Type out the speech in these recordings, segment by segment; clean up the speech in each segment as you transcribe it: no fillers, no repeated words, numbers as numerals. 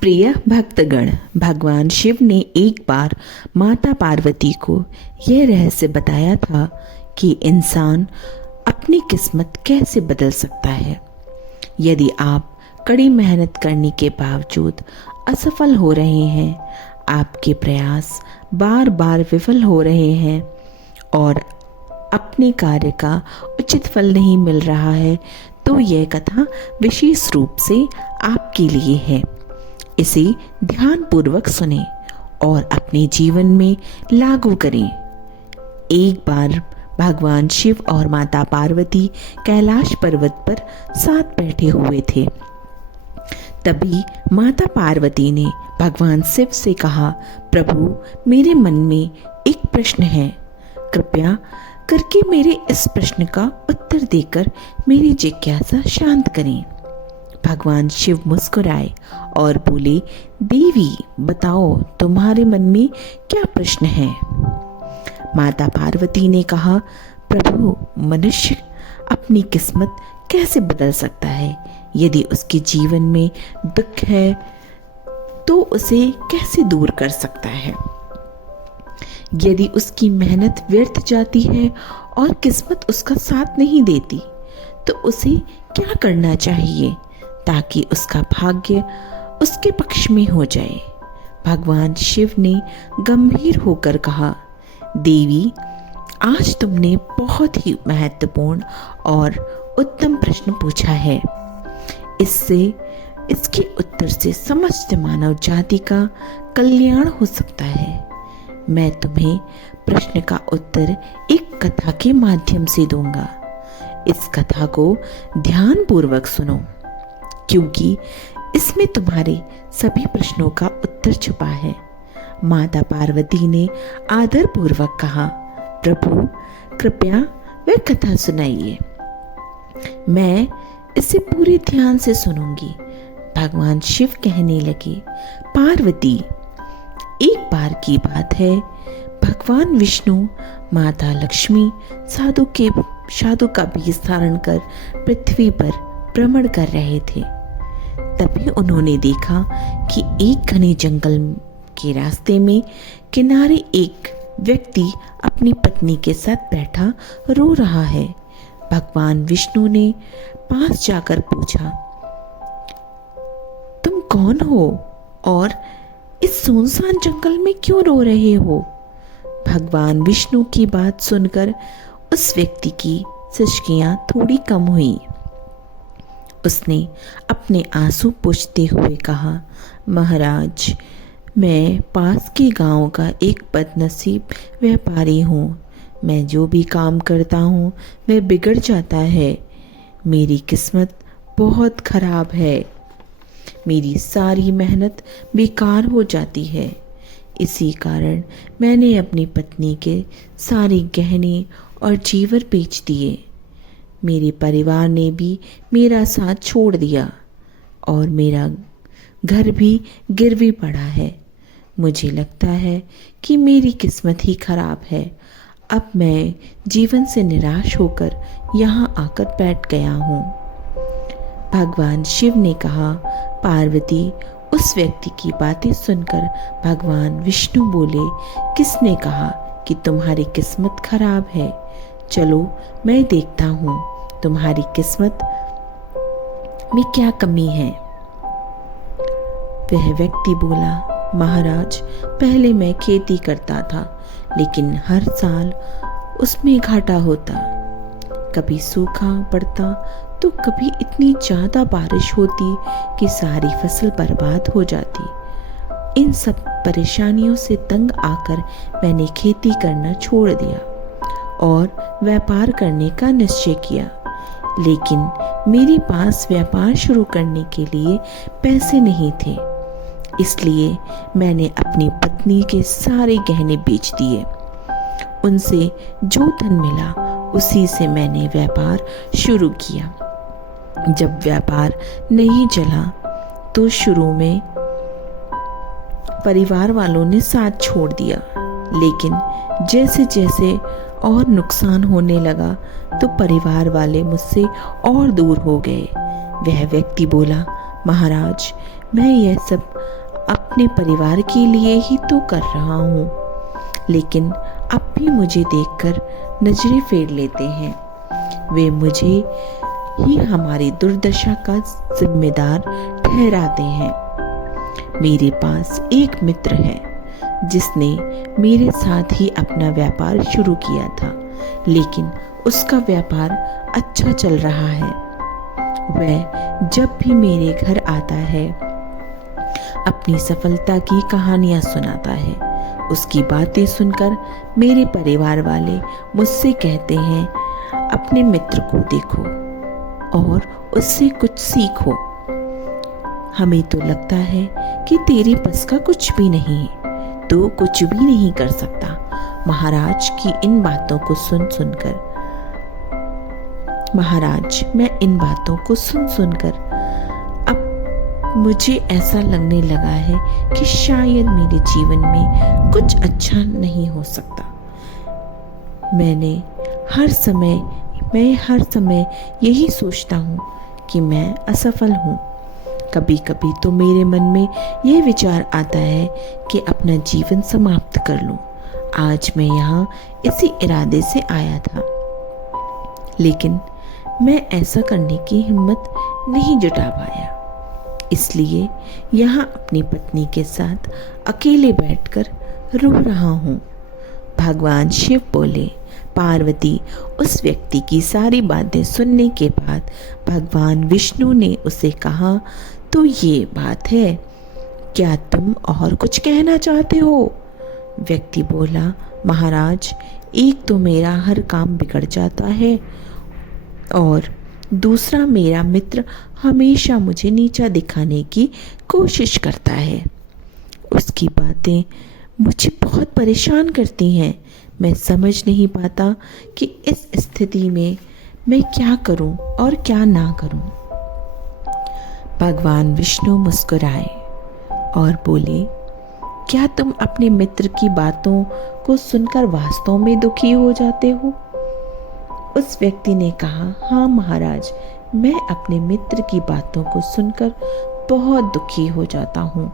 प्रिय भक्तगण, भगवान शिव ने एक बार माता पार्वती को यह रहस्य बताया था कि इंसान अपनी किस्मत कैसे बदल सकता है। यदि आप कड़ी मेहनत करने के बावजूद असफल हो रहे हैं, आपके प्रयास बार बार विफल हो रहे हैं और अपने कार्य का उचित फल नहीं मिल रहा है, तो यह कथा विशेष रूप से आपके लिए है। इसे ध्यानपूर्वक सुनें और अपने जीवन में लागू करें। एक बार भगवान शिव और माता पार्वती कैलाश पर्वत पर साथ बैठे हुए थे। तभी माता पार्वती ने भगवान शिव से कहा, प्रभु, मेरे मन में एक प्रश्न है, कृपया करके मेरे इस प्रश्न का उत्तर देकर मेरी जिज्ञासा शांत करें। भगवान शिव मुस्कुराए और बोले, देवी, बताओ तुम्हारे मन में क्या प्रश्न है। माता पार्वती ने कहा, प्रभु, मनुष्य अपनी किस्मत कैसे बदल सकता है? यदि उसके जीवन में दुख है तो उसे कैसे दूर कर सकता है? यदि उसकी मेहनत व्यर्थ जाती है और किस्मत उसका साथ नहीं देती, तो उसे क्या करना चाहिए ताकि उसका भाग्य उसके पक्ष में हो जाए? भगवान शिव ने गंभीर होकर कहा, देवी, आज तुमने बहुत ही महत्वपूर्ण और उत्तम प्रश्न पूछा है। इसके उत्तर से समस्त मानव जाति का कल्याण हो सकता है। मैं तुम्हें प्रश्न का उत्तर एक कथा के माध्यम से दूंगा। इस कथा को ध्यानपूर्वक सुनो, क्योंकि इसमें तुम्हारे सभी प्रश्नों का उत्तर छुपा है। माता पार्वती ने आदरपूर्वक कहा, प्रभु, कृपया वह कथा सुनाइए। मैं इसे पूरे ध्यान से सुनूंगी। भगवान शिव कहने लगे, पार्वती, एक बार की बात है, भगवान विष्णु माता लक्ष्मी साधु का बीज धारण कर पृथ्वी पर भ्रमण कर रहे थे। तभी उन्होंने देखा कि एक घने जंगल के रास्ते में किनारे एक व्यक्ति अपनी पत्नी के साथ बैठा रो रहा है। भगवान विष्णु ने पास जाकर पूछा, तुम कौन हो और इस सुनसान जंगल में क्यों रो रहे हो? भगवान विष्णु की बात सुनकर उस व्यक्ति की सिसकियां थोड़ी कम हुई। उसने अपने आंसू पोंछते हुए कहा, महाराज, मैं पास के गांव का एक बदनसीब व्यापारी हूँ। मैं जो भी काम करता हूँ वह बिगड़ जाता है। मेरी किस्मत बहुत खराब है। मेरी सारी मेहनत बेकार हो जाती है। इसी कारण मैंने अपनी पत्नी के सारे गहने और जेवर बेच दिए। मेरे परिवार ने भी मेरा साथ छोड़ दिया और मेरा घर भी गिरवी पड़ा है। मुझे लगता है कि मेरी किस्मत ही खराब है। अब मैं जीवन से निराश होकर यहाँ आकर बैठ गया हूँ। भगवान शिव ने कहा, पार्वती, उस व्यक्ति की बातें सुनकर भगवान विष्णु बोले, किसने कहा कि तुम्हारी किस्मत खराब है? चलो मैं देखता हूँ तुम्हारी किस्मत में क्या कमी है। वह व्यक्ति बोला, महाराज, पहले मैं खेती करता था, लेकिन हर साल उसमें घाटा होता। कभी सूखा पड़ता तो कभी इतनी ज्यादा बारिश होती कि सारी फसल बर्बाद हो जाती। इन सब परेशानियों से तंग आकर मैंने खेती करना छोड़ दिया और व्यापार करने का निश्चय किया। लेकिन मेरे पास व्यापार शुरू करने के लिए पैसे नहीं थे, इसलिए मैंने अपनी पत्नी के सारे गहने बेच दिए। उनसे जो धन मिला उसी से मैंने व्यापार शुरू किया। जब व्यापार नहीं चला तो शुरू में परिवार वालों ने साथ छोड़ दिया, लेकिन जैसे जैसे और नुकसान होने लगा तो परिवार वाले मुझसे और दूर हो गए। वह व्यक्ति बोला, महाराज, मैं यह सब अपने परिवार के लिए ही तो कर रहा हूँ, लेकिन अब भी मुझे देखकर नजरें फेर लेते हैं। वे मुझे ही हमारी दुर्दशा का जिम्मेदार ठहराते हैं। मेरे पास एक मित्र है जिसने मेरे साथ ही अपना व्यापार शुरू किया था, लेकिन उसका व्यापार अच्छा चल रहा है। वह जब भी मेरे घर आता है अपनी सफलता की कहानियां सुनाता है। उसकी बातें सुनकर मेरे परिवार वाले मुझसे कहते हैं, अपने मित्र को देखो और उससे कुछ सीखो। हमें तो लगता है कि तेरे बस का कुछ भी नहीं, तो कुछ भी नहीं कर सकता। महाराज की इन बातों को सुनकर मैं इन बातों को सुनकर अब मुझे ऐसा लगने लगा है कि शायद मेरे जीवन में कुछ अच्छा नहीं हो सकता। मैं हर समय यही सोचता हूँ कि मैं असफल हूँ। कभी कभी तो मेरे मन में यह विचार आता है कि अपना जीवन समाप्त कर लूं। आज मैं यहाँ इसी इरादे से आया था, लेकिन मैं ऐसा करने की हिम्मत नहीं जुटा पाया। इसलिए यहाँ अपनी पत्नी के साथ अकेले बैठकर रो रहा हूँ। भगवान शिव बोले। पार्वती उस व्यक्ति की सारी बातें सुनने के बाद भगवान विष्णु ने उसे कहा, तो ये बात है, क्या तुम और कुछ कहना चाहते हो? व्यक्ति बोला, महाराज, एक तो मेरा हर काम बिगड़ जाता है और दूसरा मेरा मित्र हमेशा मुझे नीचा दिखाने की कोशिश करता है। उसकी बातें मुझे बहुत परेशान करती हैं। मैं समझ नहीं पाता कि इस स्थिति में मैं क्या करूं और क्या ना करूं। भगवान विष्णु मुस्कुराए और बोले, क्या तुम अपने मित्र की बातों को सुनकर वास्तव में दुखी हो जाते हो? उस व्यक्ति ने कहा, हाँ महाराज, मैं अपने मित्र की बातों को सुनकर बहुत दुखी हो जाता हूँ।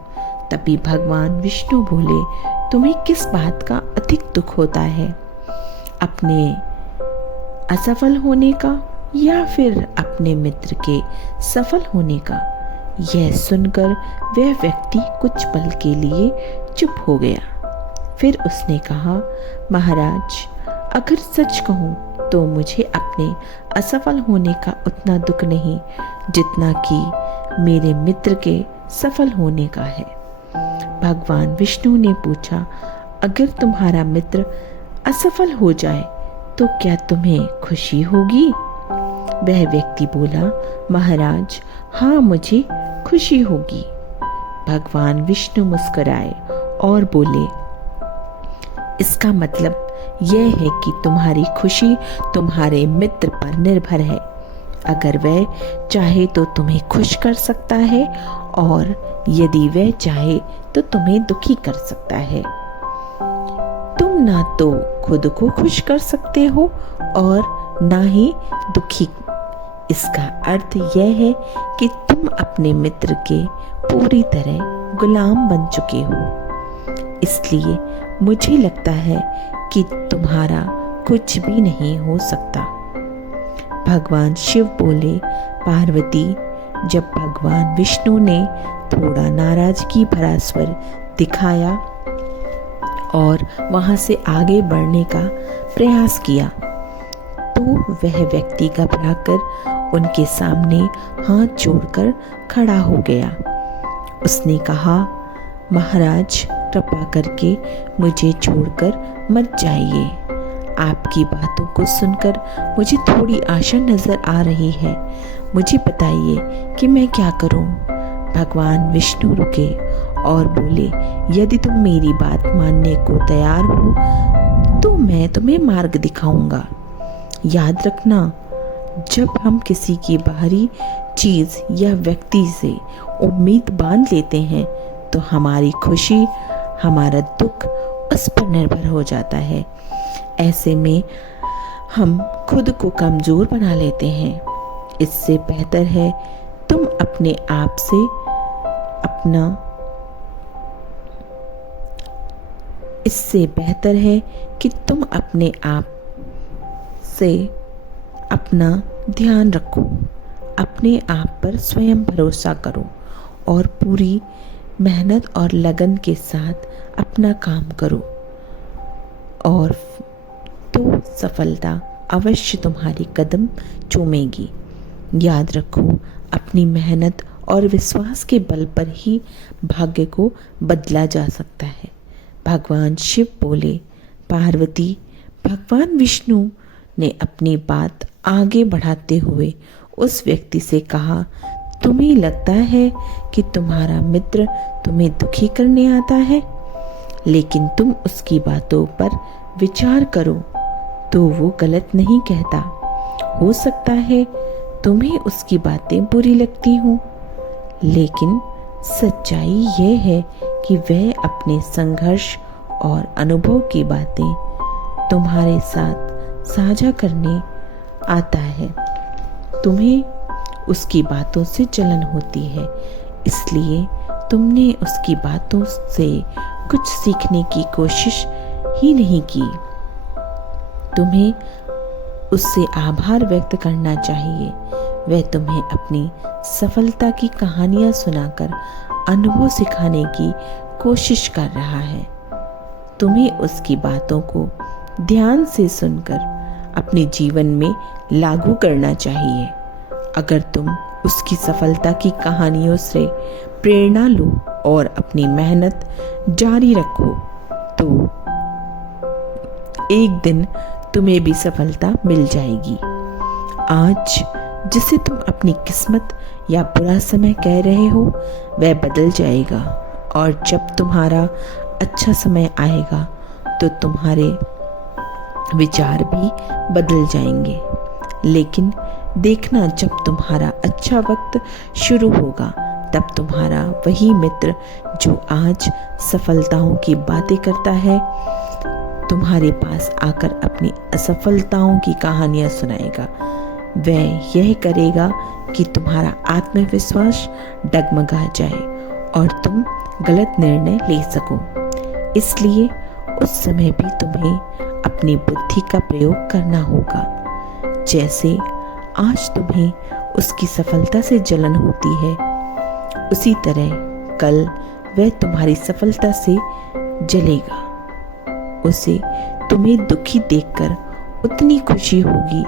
तभी भगवान विष्णु बोले, तुम्हें किस बात का अधिक दुख होता है, अपने असफल होने का या फिर अपने मित्र के सफल होने का? यह सुनकर वह व्यक्ति कुछ पल के लिए चुप हो गया। फिर उसने कहा, महाराज, अगर सच कहूँ तो मुझे अपने असफल होने का उतना दुख नहीं जितना कि मेरे मित्र के सफल होने का है। भगवान विष्णु ने पूछा, अगर तुम्हारा मित्र असफल हो जाए तो क्या तुम्हें खुशी होगी? वह व्यक्ति बोला, महाराज, हाँ, मुझे खुशी होगी। भगवान विष्णु मुस्कुराए और बोले, इसका मतलब यह है कि तुम्हारी खुशी तुम्हारे मित्र पर निर्भर है। अगर वह चाहे तो तुम्हें खुश कर सकता है और यदि वह चाहे तो तुम्हें दुखी कर सकता है। तुम ना तो खुद को खुश कर सकते हो और ना ही दुखी। इसका अर्थ यह है कि तुम अपने मित्र के पूरी तरह गुलाम बन चुके हो। इसलिए मुझे लगता है कि तुम्हारा कुछ भी नहीं हो सकता। भगवान शिव बोले, पार्वती, जब भगवान विष्णु ने थोड़ा नाराजगी भरा स्वर दिखाया और वहां से आगे बढ़ने का प्रयास किया, तो वह व्यक्ति घबराकर उनके सामने हाथ जोड़कर खड़ा हो गया। उसने कहा, महाराज, कृपा करके मुझे छोड़कर मत जाइए। आपकी बातों को सुनकर मुझे थोड़ी आशा नजर आ रही है। मुझे बताइए कि मैं क्या करूं? भगवान विष्णु रुके और बोले, यदि तुम मेरी बात मानने को तैयार हो तो मैं तुम्हें मार्ग दिखाऊंगा। याद रखना, जब हम किसी की बाहरी चीज या व्यक्ति से उम्मीद बांध लेते हैं तो हमारी खुशी, हमारा दुख उस पर निर्भर हो जाता है। ऐसे में हम खुद को कमजोर बना लेते हैं। इससे बेहतर है तुम अपने आप से अपना इससे बेहतर है कि तुम अपने आप से अपना ध्यान रखो, अपने आप पर स्वयं भरोसा करो और पूरी मेहनत और लगन के साथ अपना काम करो, और तो सफलता अवश्य तुम्हारी कदम चूमेगी। याद रखो, अपनी मेहनत और विश्वास के बल पर ही भाग्य को बदला जा सकता है। भगवान शिव बोले, पार्वती, भगवान विष्णु ने अपनी बात आगे बढ़ाते हुए उस व्यक्ति से कहा, तुम्हें लगता है कि तुम्हारा मित्र तुम्हें दुखी करने आता है, लेकिन तुम उसकी बातों पर विचार करो तो वो गलत नहीं कहता। हो सकता है तुम्हें उसकी बातें बुरी लगती हों, लेकिन सच्चाई यह है कि वह अपने संघर्ष और अनुभव की बातें तुम्हारे साथ साझा करने आता है। तुम्हें उसकी बातों से जलन होती है, इसलिए तुमने उसकी बातों से कुछ सीखने की कोशिश ही नहीं की। तुम्हें उससे आभार व्यक्त करना चाहिए। वह तुम्हें अपनी सफलता की कहानियां सुनाकर अनुभव सिखाने की कोशिश कर रहा है। तुम्हें उसकी बातों को ध्यान से सुनकर अपने जीवन में लागू करना चाहिए। अगर तुम उसकी सफलता की कहानियों से प्रेरणा लो और अपनी मेहनत जारी रखो, तो एक दिन तुम्हें भी सफलता मिल जाएगी। आज जिसे तुम अपनी किस्मत या बुरा समय कह रहे हो, वह बदल जाएगा, और जब तुम्हारा अच्छा समय आएगा तो तुम्हारे विचार भी बदल जाएंगे। लेकिन देखना, जब तुम्हारा अच्छा वक्त शुरू होगा, तब तुम्हारा वही मित्र जो आज सफलताओं की बातें करता है, तुम्हारे पास आकर अपनी असफलताओं की कहानियां सुनाएगा। वह यह करेगा कि तुम्हारा आत्मविश्वास डगमगा जाए और तुम गलत निर्णय ले सको। इसलिए उस समय भी तुम्हें अपनी बुद्धि का प्रयोग करना होगा। जैसे आज तुम्हें उसकी सफलता से जलन होती है, उसी तरह कल वह तुम्हारी सफलता से जलेगा। उसे तुम्हें दुखी देखकर उतनी खुशी होगी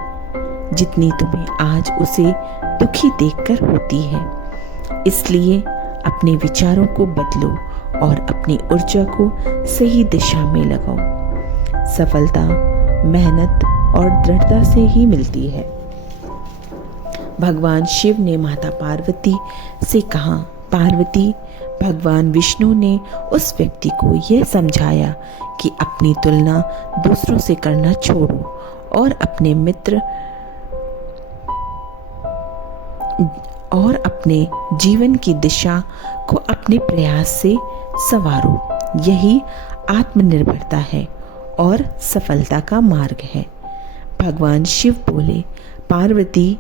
जितनी तुम्हें आज उसे दुखी देखकर होती है। इसलिए अपने विचारों को बदलो और अपनी ऊर्जा को सही दिशा में लगाओ। सफलता मेहनत और दृढ़ता से ही मिलती है। भगवान शिव ने माता पार्वती से कहा, पार्वती, भगवान विष्णु ने उस व्यक्ति को यह समझाया कि अपनी तुलना दूसरों से करना छोड़ो और अपने मित्र और अपने जीवन की दिशा को अपने प्रयास से संवारो। यही आत्मनिर्भरता है और सफलता का मार्ग है। भगवान शिव बोले, पार्वती,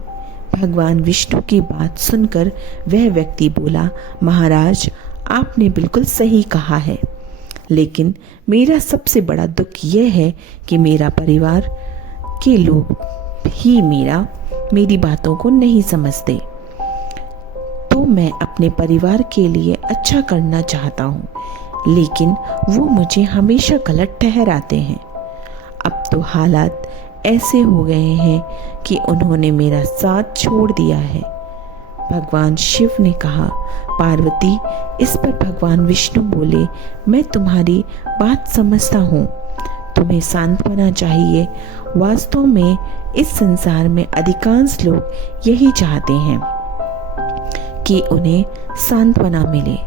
भगवान विष्णु की बात सुनकर वह व्यक्ति बोला, महाराज, आपने बिल्कुल सही कहा है, लेकिन मेरा सबसे बड़ा दुख यह है कि मेरा परिवार के लोग ही मेरी बातों को नहीं समझते। तो मैं अपने परिवार के लिए अच्छा करना चाहता हूँ, लेकिन वो मुझे हमेशा गलत ठहराते हैं। अब तो हालात ऐसे हो गए हैं कि उन्होंने मेरा साथ छोड़ दिया है। भगवान शिव ने कहा, पार्वती, इस पर भगवान विष्णु बोले, मैं तुम्हारी बात समझता हूँ। तुम्हें शांत होना चाहिए। वास्तव में इस संसार में अधिकांश लोग यही चाहते हैं कि उन्हें सांत्वना मिले।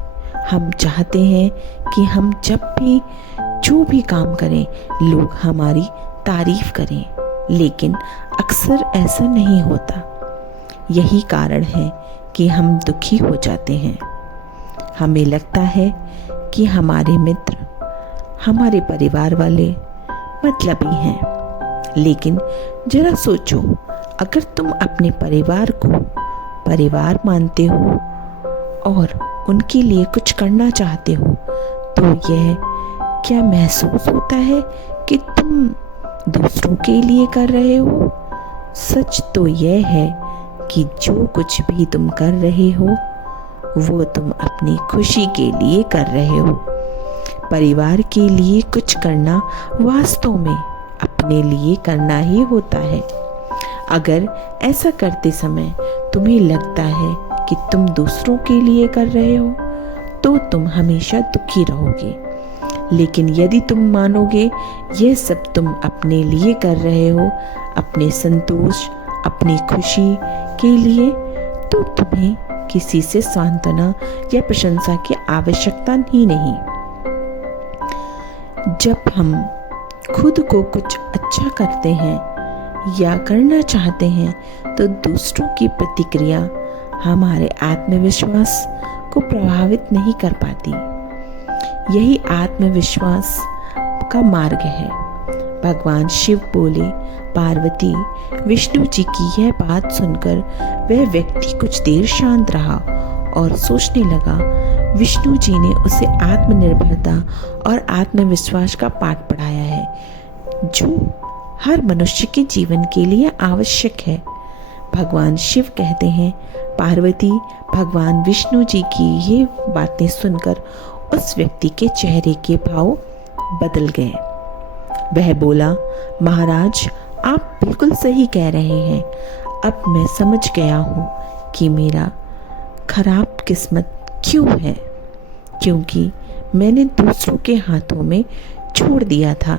हम चाहते हैं कि हम जब भी जो भी काम करें, लोग हमारी तारीफ करें, लेकिन अक्सर ऐसा नहीं होता। यही कारण है कि हम दुखी हो जाते हैं। हमें लगता है कि हमारे मित्र, हमारे परिवार वाले मतलबी हैं, लेकिन जरा सोचो, अगर तुम अपने परिवार को परिवार मानते हो और उनके लिए कुछ करना चाहते हो, तो यह क्या महसूस होता है कि तुम दूसरों के लिए कर रहे हो? सच तो यह है कि जो कुछ भी तुम कर रहे हो वो तुम अपनी खुशी के लिए कर रहे हो। परिवार के लिए कुछ करना वास्तव में अपने लिए करना ही होता है। अगर ऐसा करते समय तुम्हें लगता है कि तुम दूसरों के लिए कर रहे हो तो तुम हमेशा दुखी रहोगे। लेकिन यदि तुम मानोगे यह सब तुम अपने लिए कर रहे हो, अपने संतोष, अपनी खुशी के लिए, तो तुम्हें किसी से सांत्वना या प्रशंसा की आवश्यकता ही नहीं। जब हम खुद को कुछ अच्छा करते हैं या करना चाहते हैं तो दूसरों की प्रतिक्रिया हमारे आत्मविश्वास को प्रभावित नहीं कर पाती। यही आत्मविश्वास का मार्ग है। भगवान शिव बोले, पार्वती, विष्णु जी की यह बात सुनकर वह व्यक्ति कुछ देर शांत रहा और सोचने लगा। विष्णु जी ने उसे आत्मनिर्भरता और आत्मविश्वास का पाठ पढ़ाया है जो हर मनुष्य के जीवन के लिए आवश्यक है। भगवान शिव कहते हैं, पार्वती, भगवान विष्णु जी की ये बातें सुनकर उस व्यक्ति के चेहरे के भाव बदल गए। वह बोला, महाराज, आप बिल्कुल सही कह रहे हैं। अब मैं समझ गया हूँ कि मेरा खराब किस्मत क्यों है, क्योंकि मैंने दूसरों के हाथों में छोड़ दिया था।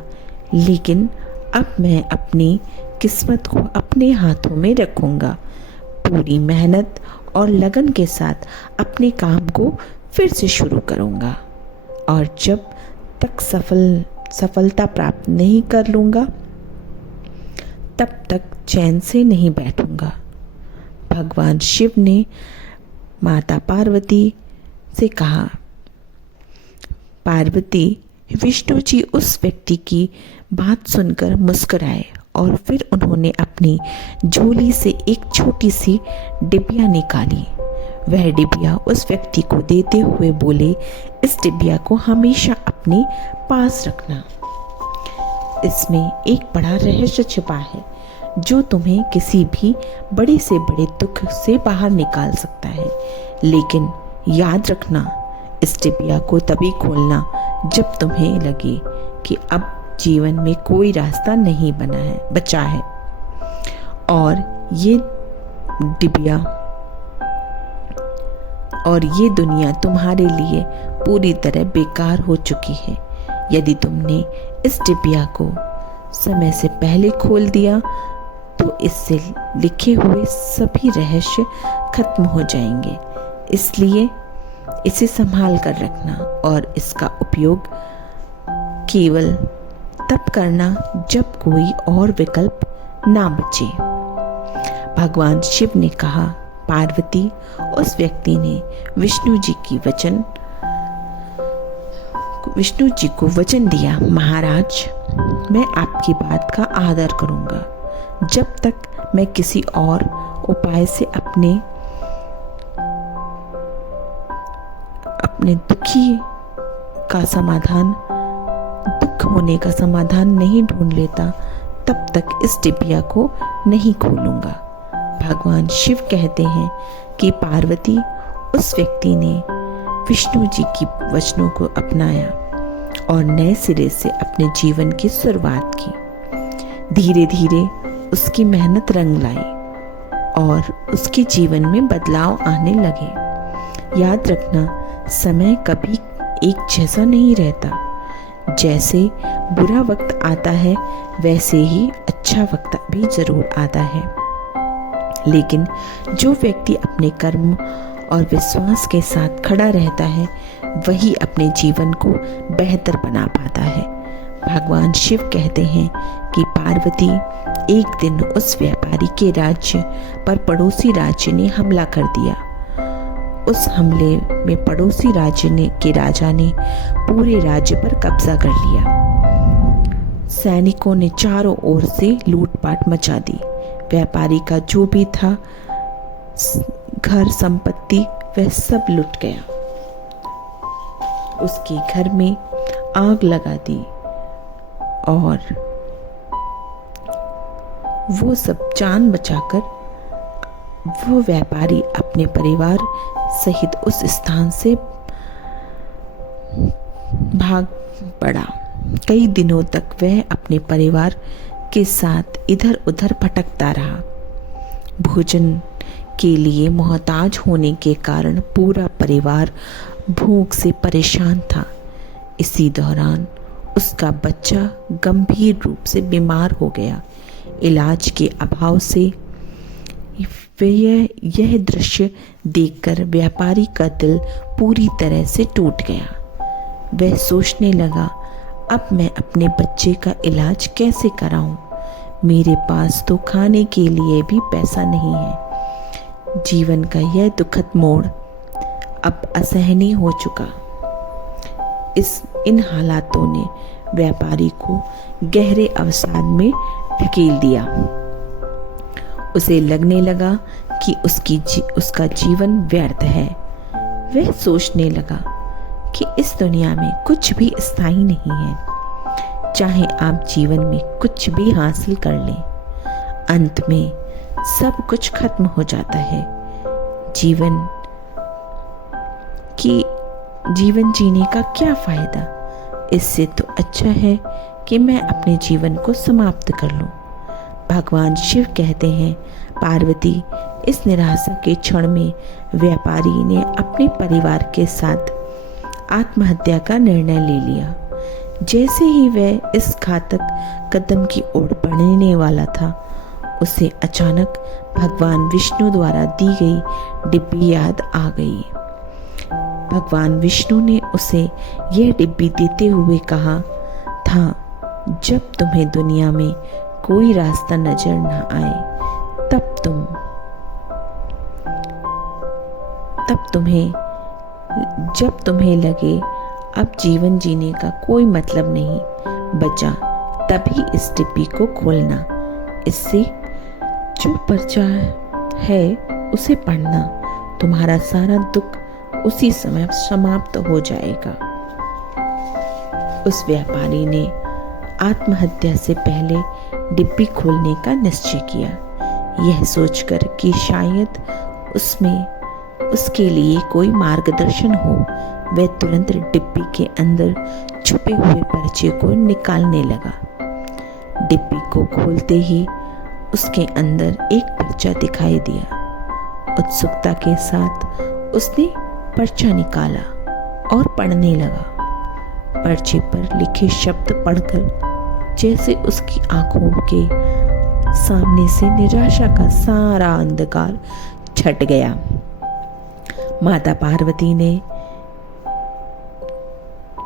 लेकिन अब मैं अपनी किस्मत को अपने हाथों में रखूंगा। पूरी मेहनत और लगन के साथ अपने काम को फिर से शुरू करूंगा और जब तक सफलता प्राप्त नहीं कर लूंगा तब तक चैन से नहीं बैठूंगा। भगवान शिव ने माता पार्वती से कहा। पार्वती, विष्णु जी उस व्यक्ति की बात सुनकर मुस्कुराए और फिर उन्होंने अपनी झोली से एक छोटी सी डिबिया निकाली। वह डिबिया उस व्यक्ति को देते हुए बोले, इस डिबिया को हमेशा अपने पास रखना। इसमें एक बड़ा रहस्य छिपा है जो तुम्हें किसी भी बड़े से बड़े दुख से बाहर निकाल सकता है। लेकिन याद रखना, इस डिबिया को तभी खोलना जब तुम्हें लगे कि अब जीवन में कोई रास्ता नहीं बचा है और ये डिबिया और ये दुनिया तुम्हारे लिए पूरी तरह बेकार हो चुकी है। यदि तुमने इस डिबिया को समय से पहले खोल दिया तो इससे लिखे हुए सभी रहस्य खत्म हो जाएंगे। इसलिए इसे संभाल कर रखना और इसका उपयोग केवल तब करना जब कोई और विकल्प ना बचे। भगवान शिव ने कहा, पार्वती, उस व्यक्ति ने विष्णु जी को वचन दिया, महाराज, मैं आपकी बात का आदर करूंगा जब तक मैं किसी और उपाय से अपने दुख होने का समाधान नहीं ढूंढ लेता, तब तक इस डिबिया को नहीं खोलूंगा। भगवान शिव कहते हैं कि पार्वती, उस व्यक्ति ने विष्णु जी की वचनों को अपनाया और नए सिरे से अपने जीवन की शुरुआत की। धीरे धीरे उसकी मेहनत रंग लाई और उसके जीवन में बदलाव आने लगे। याद रखना, समय कभी एक जैसा नहीं रहता। जैसे बुरा वक्त आता है वैसे ही अच्छा वक्त भी जरूर आता है। लेकिन जो व्यक्ति अपने कर्म और विश्वास के साथ खड़ा रहता है वही अपने जीवन को बेहतर बना पाता है। भगवान शिव कहते हैं कि पार्वती, एक दिन उस व्यापारी के राज्य पर पड़ोसी राज्य ने हमला कर दिया। उस हमले में पड़ोसी राज्य के राजा ने पूरे राज्य पर कब्जा कर लिया। सैनिकों ने चारों ओर से लूटपाट मचा दी। व्यापारी का जो भी था घर संपत्ति वह सब लुट गया। उसके घर में आग लगा दी और वो सब जान बचाकर वो व्यापारी अपने परिवार सहित उस स्थान से भाग पड़ा। कई दिनों तक वह अपने परिवार के साथ इधर उधर भटकता रहा। भोजन के लिए मोहताज होने के कारण पूरा परिवार भूख से परेशान था। इसी दौरान उसका बच्चा गंभीर रूप से बीमार हो गया। इलाज के अभाव से यह दृश्य देखकर व्यापारी का दिल पूरी तरह से टूट गया। वह सोचने लगा, अब मैं अपने बच्चे का इलाज कैसे कराऊं? मेरे पास तो खाने के लिए भी पैसा नहीं है। जीवन का यह दुखद मोड़ अब असहनीय हो चुका। इन हालातों ने व्यापारी को गहरे अवसाद में ढकेल दिया। उसे लगने लगा कि उसका जीवन व्यर्थ है। वह सोचने लगा कि इस दुनिया में कुछ भी स्थायी नहीं है। चाहे आप जीवन में कुछ भी हासिल कर लें, अंत में सब कुछ खत्म हो जाता है। जीवन जीने का क्या फायदा? इससे तो अच्छा है कि मैं अपने जीवन को समाप्त कर लूं। भगवान शिव कहते हैं, पार्वती, इस निराशा के क्षण में व्यापारी ने अपने परिवार के साथ आत्महत्या का निर्णय ले लिया। जैसे ही वह इस घातक कदम की ओर बढ़ने वाला था, उसे अचानक भगवान विष्णु द्वारा दी गई डिब्बी याद आ गई। भगवान विष्णु ने उसे यह डिब्बी देते हुए कहा था, जब तुम्हें दुनिया में कोई रास्ता नजर न आए, जब तुम्हें लगे अब जीवन जीने का कोई मतलब नहीं बचा, तभी इस डिब्बी को खोलना। इससे जो पर्चा है उसे पढ़ना। तुम्हारा सारा दुख उसी समय समाप्त हो जाएगा। उस व्यापारी ने आत्महत्या से पहले डिब्बी खोलने का निश्चय किया, यह सोचकर कि शायद उसमें उसके लिए कोई मार्गदर्शन हो। वह तुरंत डिब्बी के अंदर छुपे हुए पर्चे को निकालने लगा। डिब्बी को खोलते ही उसके अंदर एक पर्चा दिखाई दिया। उत्सुकता के साथ उसने पर्चा निकाला और पढ़ने लगा। पर्चे पर लिखे शब्द पढ़कर जैसे उसकी आंखों के सामने से निराशा का सारा अंधकार छट गया। माता पार्वती ने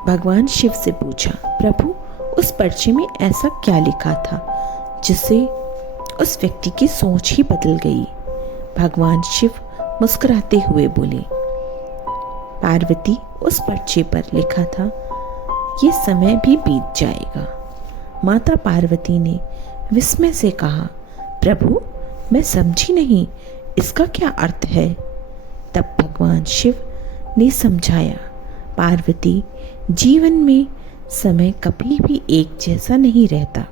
भगवान शिव से पूछा, प्रभु, उस पर्चे में ऐसा क्या लिखा था जिससे उस व्यक्ति की सोच ही बदल गई? भगवान शिव मुस्कुराते हुए बोले, पार्वती, उस पर्चे पर लिखा था, ये समय भी बीत जाएगा। माता पार्वती ने विस्मय से कहा, प्रभु, मैं समझी नहीं, इसका क्या अर्थ है? तब भगवान शिव ने समझाया, पार्वती, जीवन में समय कभी भी एक जैसा नहीं रहता।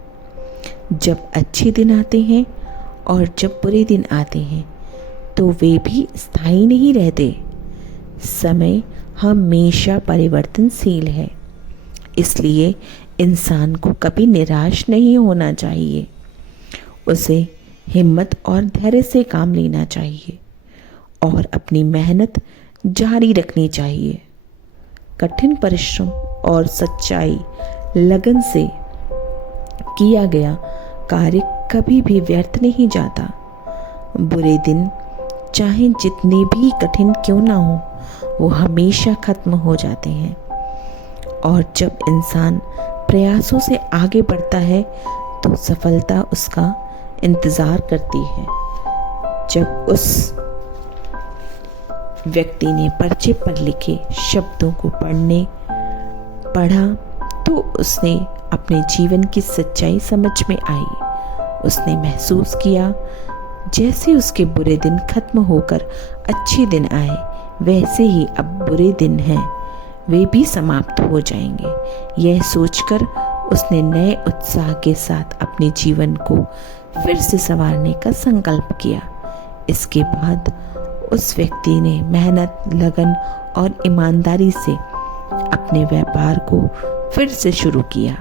जब अच्छे दिन आते हैं और जब बुरे दिन आते हैं तो वे भी स्थायी नहीं रहते। समय हमेशा परिवर्तनशील है, इसलिए इंसान को कभी निराश नहीं होना चाहिए। उसे हिम्मत और धैर्य से काम लेना चाहिए और अपनी मेहनत जारी रखनी चाहिए। कठिन परिश्रम और सच्चाई लगन से किया गया कार्य कभी भी व्यर्थ नहीं जाता। बुरे दिन चाहे जितने भी कठिन क्यों ना हो, वो हमेशा खत्म हो जाते हैं। और जब इंसान प्रयासों से आगे बढ़ता है तो सफलता उसका इंतज़ार करती है। जब उस व्यक्ति ने पर्चे पर लिखे शब्दों को पढ़ा तो उसने अपने जीवन की सच्चाई समझ में आई। उसने महसूस किया जैसे उसके बुरे दिन खत्म होकर अच्छे दिन आए, वैसे ही अब बुरे दिन हैं वे भी समाप्त हो जाएंगे। यह सोचकर उसने नए उत्साह के साथ अपने जीवन को फिर से संवारने का संकल्प किया। इसके बाद उस व्यक्ति ने मेहनत, लगन और ईमानदारी से अपने व्यापार को फिर से शुरू किया।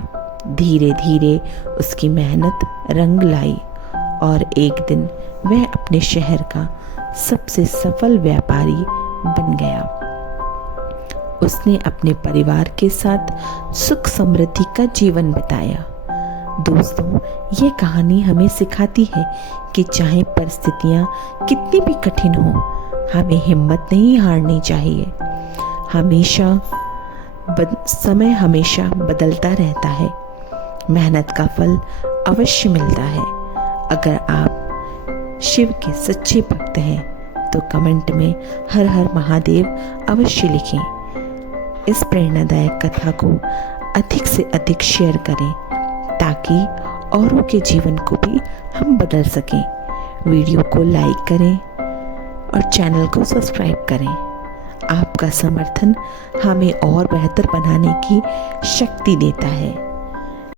धीरे धीरे उसकी मेहनत रंग लाई और एक दिन वह अपने शहर का सबसे सफल व्यापारी बन गया। उसने अपने परिवार के साथ सुख समृद्धि का जीवन बिताया। दोस्तों, ये कहानी हमें सिखाती है कि चाहे परिस्थितियाँ कितनी भी कठिन हो, हमें हिम्मत नहीं हारनी चाहिए। समय हमेशा बदलता रहता है। मेहनत का फल अवश्य मिलता है। अगर आप शिव के सच्चे भक्त हैं तो कमेंट में हर हर महादेव अवश्य लिखें। इस प्रेरणादायक कथा को अधिक से अधिक शेयर करें ताकि औरों के जीवन को भी हम बदल सकें। वीडियो को लाइक करें और चैनल को सब्सक्राइब करें। आपका समर्थन हमें और बेहतर बनाने की शक्ति देता है।